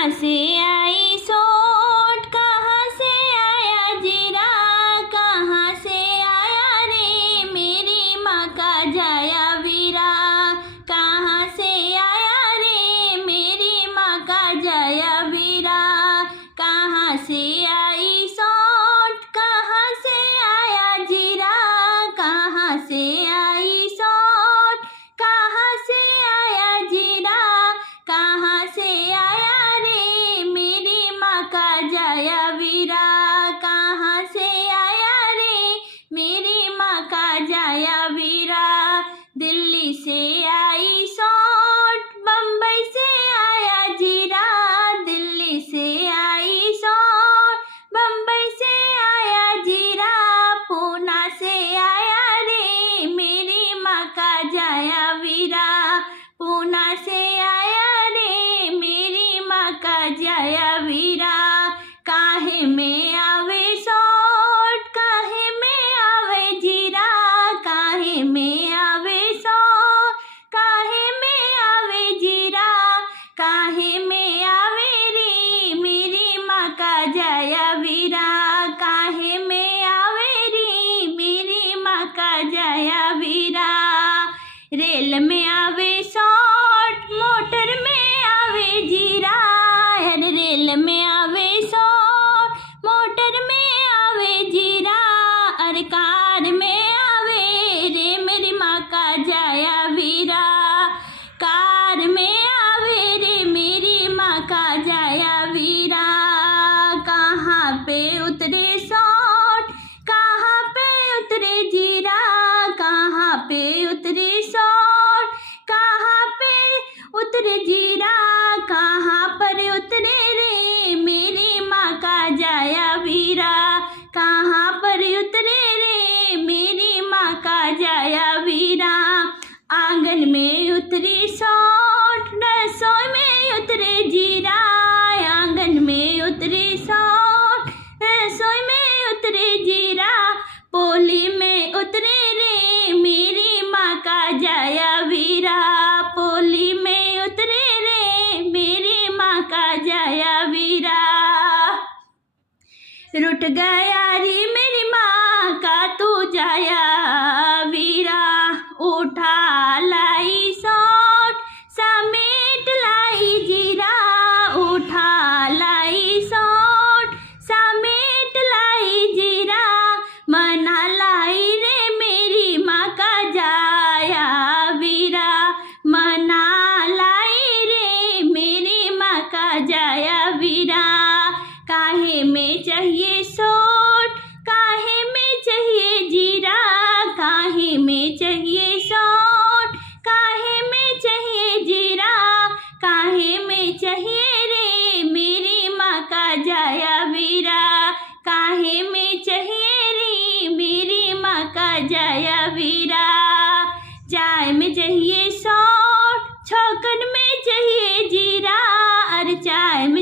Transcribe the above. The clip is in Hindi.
कहाँ से आई सोट, कहाँ से आया जीरा, कहाँ से आया रे मेरी माँ का जाया वीरा, कहाँ से आया रे मेरी माँ का जाया वीरा, कहाँ से आई सोट, कहाँ से आया जीरा, कहाँ से आई सोट, कहाँ से आया जीरा, कहाँ से आया रे मेरी माँ का जाया वीरा, कहाँ से आया रे मेरी माँ का जाया वीरा। दिल्ली से आई सोट, बम्बई से आया जीरा, दिल्ली से आई सोट, बम्बई से आया जीरा, पूना से आया रे मेरी माँ का जाया वीरा, पूना से आया रे मेरी माँ का जाया वीरा। काहे में आवे सोट, काहे में आवे जीरा, काहे में आवे सोट, काहे में आवे जीरा, काहे में आवे रे मेरी माँ का जाया वीरा, काहे में आवे रे मेरी माँ का जाया वीरा। रेल में आवे सोट, मोटर में आवे जीरा, अरे रेल में आवे सोट, मोटर में आवे जीरा, अरे कार में आवे रे मेरी माँ का जाया वीरा, कार में आवे रे मेरी माँ का जाया वीरा। कहाँ पे उतरे सोट, कहाँ पे उतरे जीरा, कहाँ पे उतरे सोट, कहाँ पे उतरे जीरा, कहाँ पर उतरे रे मेरी माँ का जाया वीरा, कहाँ पर उतरे रे मेरी माँ का जाया वीरा। आंगन में उतरी सोट, रसोई में उतरे जीरा, आंगन में उतरी सोट, रसोई में उतरे जीरा, पोली में उतरे रे मेरी माँ का जाया वीरा, पोली में उतरे रे मेरी माँ का जाया वीरा। रुठ गया रे मेरी माँ का तू जाया वीरा, उठा लाई सोट, समेट लाई जीरा, उठा लाई सोट, समेट लाई जीरा, मना लाई रे मेरी माँ का जाया वीरा, मना लाई रे मेरी माँ का जाया वीरा। काहे में चाहिए सोट, काहे में चाहिए जीरा, काहे में चाहिए सोट, काहे में चाहिए जीरा, काहे में चाहिए रे मेरी माँ का जाया वीरा, काहे में चाहिए रे मेरी माँ का जाया वीरा। चाय में चाहिए सोट, छौकन में चाहिए जीरा, अरे चाय में